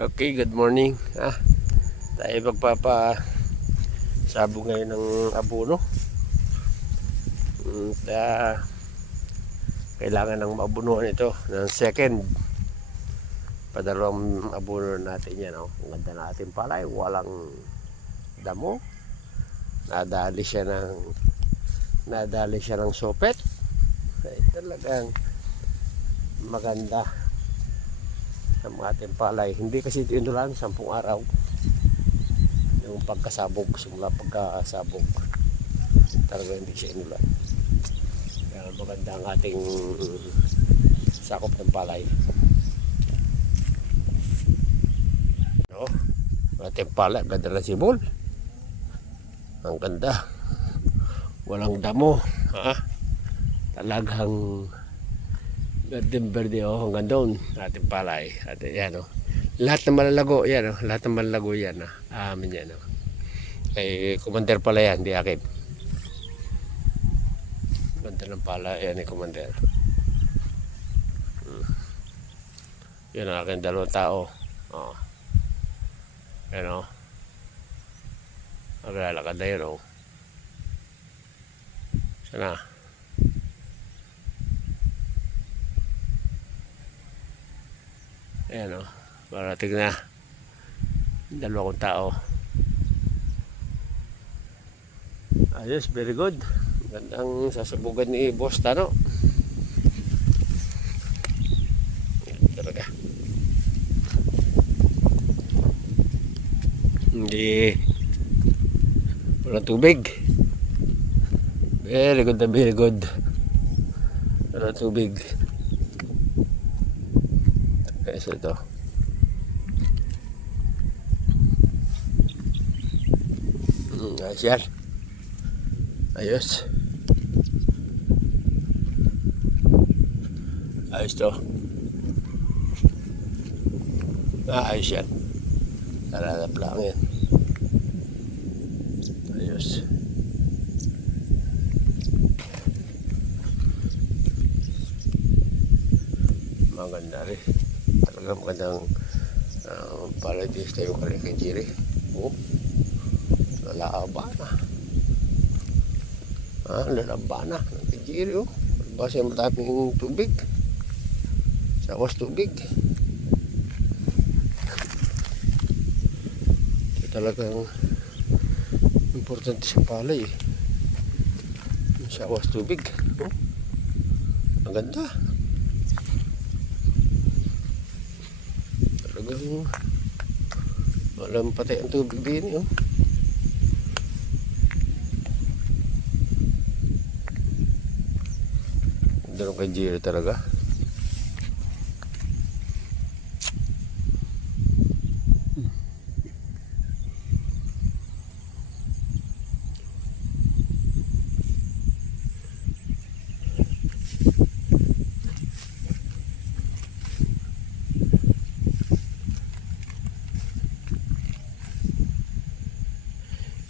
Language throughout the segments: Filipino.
Okay, good morning. Tayo magpapasabog ngayon ng abono. Kaya kailangan ng mabunuan ito ng second. Padalawang abono natin yan. Ang ganda natin palay, walang damo. Nadali siya ng sopet. Ay, talagang maganda ang ating palay. Hindi kasi ito inulan 10 araw yung pagkasabog, simula pagkasabog talaga hindi siya inulan. Kaya maganda ang ating sakop ng palay. Ating palay, ganda na sibol, ang ganda, walang damo, talagang berde hanggang doon ating palay. At yan lahat ng malalago yan lahat ng malalago yan amin yan kay commander pala yan, hindi akin. Ganda ng palay yan ni commander. Yan ang aking dalawang tao. Yan maglalakad na yun sana. Ayan parating na dalawang tao. Ayos, very good. Gandang sasabugan ni Boss Tano. Ayan, talaga hindi walang tubig. Very good na very good. Walang tubig. So ito ayos yan, ayos to, ayos yan, nalalap lang yan, ayos. Maganda rin talaga, magandang paradise tayo kay Jiri. Lalaba na kay Jiri. Basta mataping tubig, sawas tubig. Ito talagang importante sa palay sawas tubig. Ang ganda talagang walang patay ang tubig din Ganda kay Jiri talaga.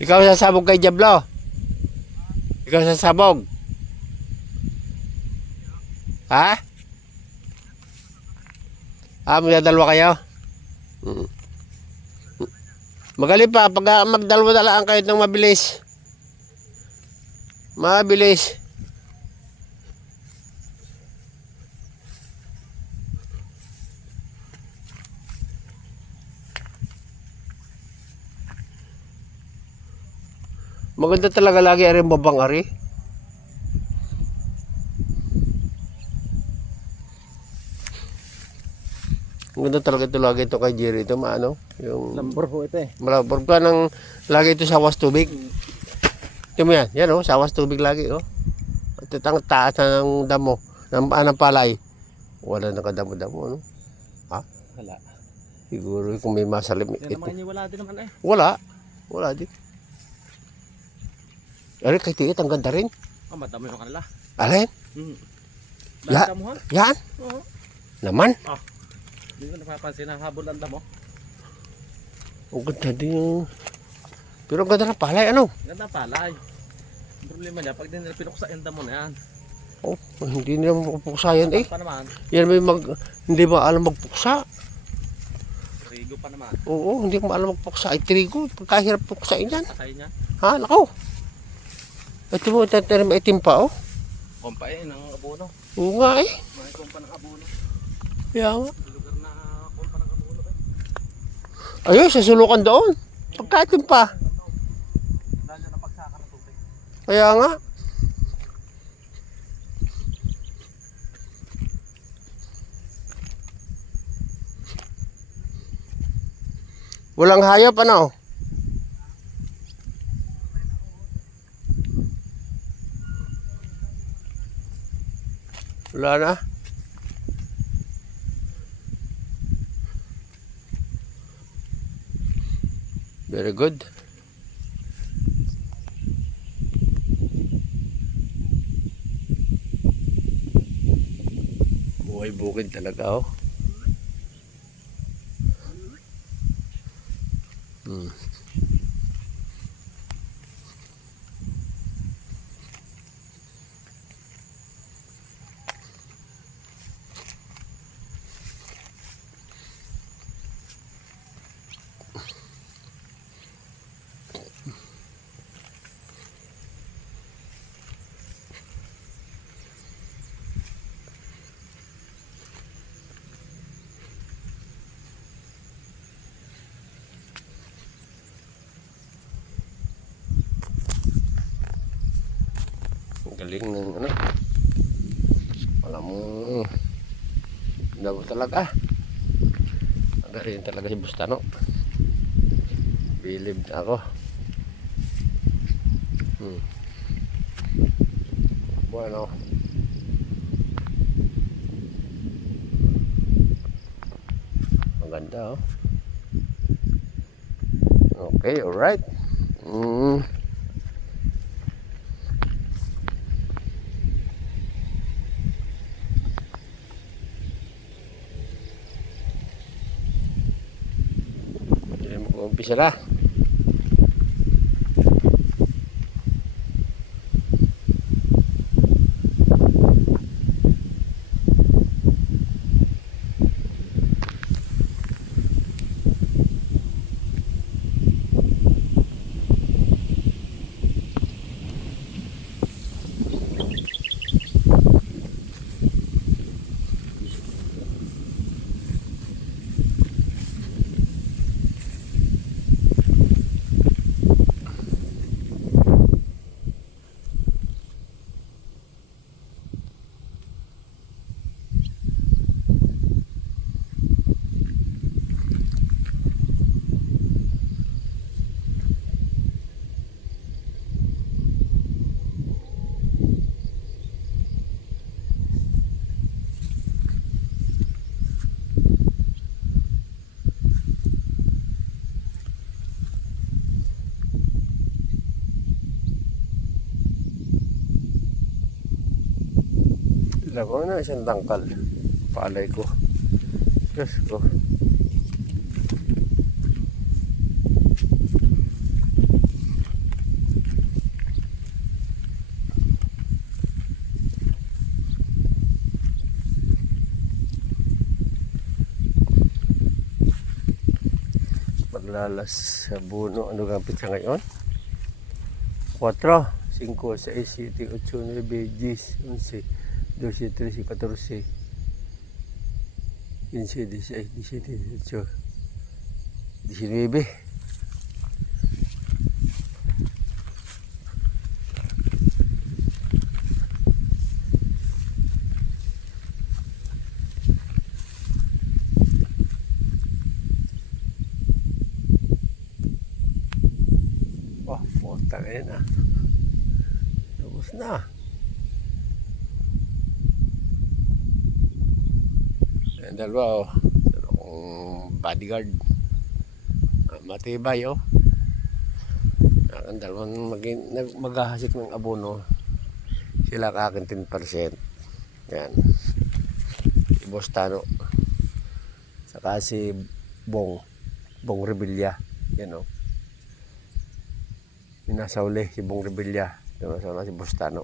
Ikaw sasabog kay Diablo? Ikaw sasabog? Magdadalwa kayo? Magaling pa pag magdalwa-dalaan kayo ng mabilis. Mabilis. Maganda talaga lagi ari babang ari. Maganda talaga ito lagi ito kay Jiri. Ito yung lambor po ito malabor ka ng lagi ito sawas tubig. Ito mo yan. Yan sawas tubig lagi At itang taas na ng damo ng palay. Wala nakadamo-damo Wala. Siguro kung may masalim Yan naman wala din naman Wala din. Ari kay Tiit ang ganda rin. Madami yung kanila. Alin? Basta mo Yan? Oo. Naman? Hindi ko napapansin ang habol ang damo. Ang ganda din pero ang ganda ng palay Ganda ng palay. Ang problema niya pag din nila pinuksa yung damo na yan. Hindi nila mapupuksa yan Pa naman. Yan hindi ba alam magpuksa? Trigo pa naman. Oo, hindi ko alam magpuksa. Ay, trigo. Pagkahirap puksain yan. Sakay niya. Ha, nako. Ito mo, ito maitim pa, oh. Kumpain ng abono. Oo nga eh. May kumpa ng abono. Kaya nga. Sa lugar na kumpa ng abono eh. Ayun, sasulukan doon. Pagkaitim pa. Dahil na pagsaka ng tubig. Kaya nga. Walang hayop, ano? Wala na. Very good. Buhay bukid talaga, oh. Galing ng ano. Alam mo, daw talaga. Galing talaga si Bustano. Bilib na ako. Bueno. Maganda, oh. Okay, alright. Mag-umpisa na. Lako na isang tangkal. Palay ko. Diyos ko. Maglalas sa buno. Ano gapit siya ngayon? 4, 5, 6, 7, 8, 9, 10, 11, 12, 13, 14, 15, 16, 17, 18, 19. Wah, puta ngayon ah. Tapos na. Ayan, dalawa, oh. Dalawang bodyguard. Matibay, oh. Ang dalawang maghahasik ng abono. Sila kakin 10%. Yan. Si Bustano. Saka si Bong Revilla. Yan, oh. Minasauli si Bong Revilla. Minasauli si Bustano.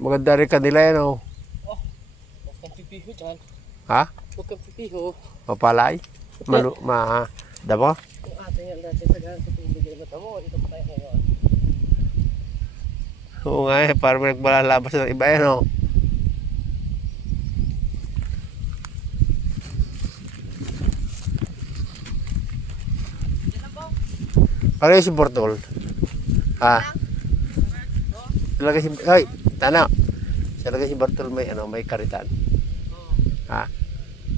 Maganda rin kanila yan, oh. Huwag kang pipiho dyan. Ha? Huwag kang pipiho. Mapalay? Damo? Kung ating yan natin sa gano'n sa tubig ay matamo, ito pa tayo ngayon. Oo nga eh, parang may nagmalalabas ng iba yan, oh. Ano yung si Bortol? Ha? Talaga si... Hoy! Tana! Talaga si Bortol may, may karitan. Ha?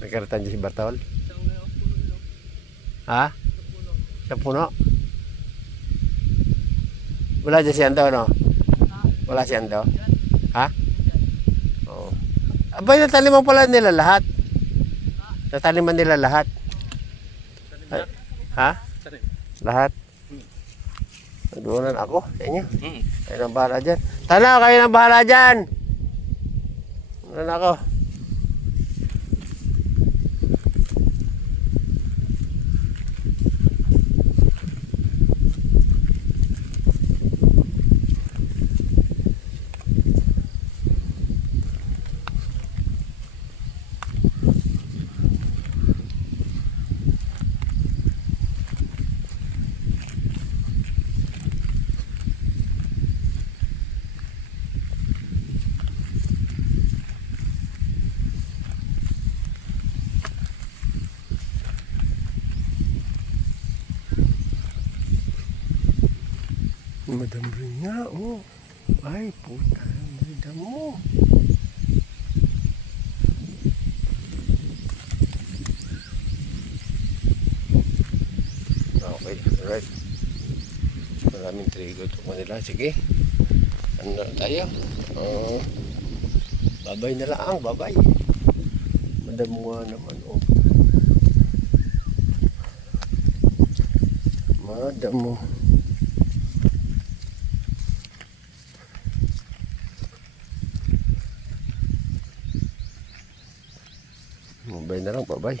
May karitan dyan si Bortol? Ha? Sa puno? Wala dyan si Ando, no? Wala si Ando? Ha? Oo. Abay, nataniman pala nila lahat. Nataniman nila lahat. Ay, ha? Lahat? Nadunan ako sa inyo. Kayo nang bahala dyan. Tanaw, kayo nang bahala dyan. Ano na ako? Madam rin nga, oh. Ay, puta, madam mo. Okay, alright. Maraming trigo ito kanila. Sige. Ano na tayo? Babay na lang, babay. Madam mo nga naman, oh. Madam mo. Babay na lang, babay.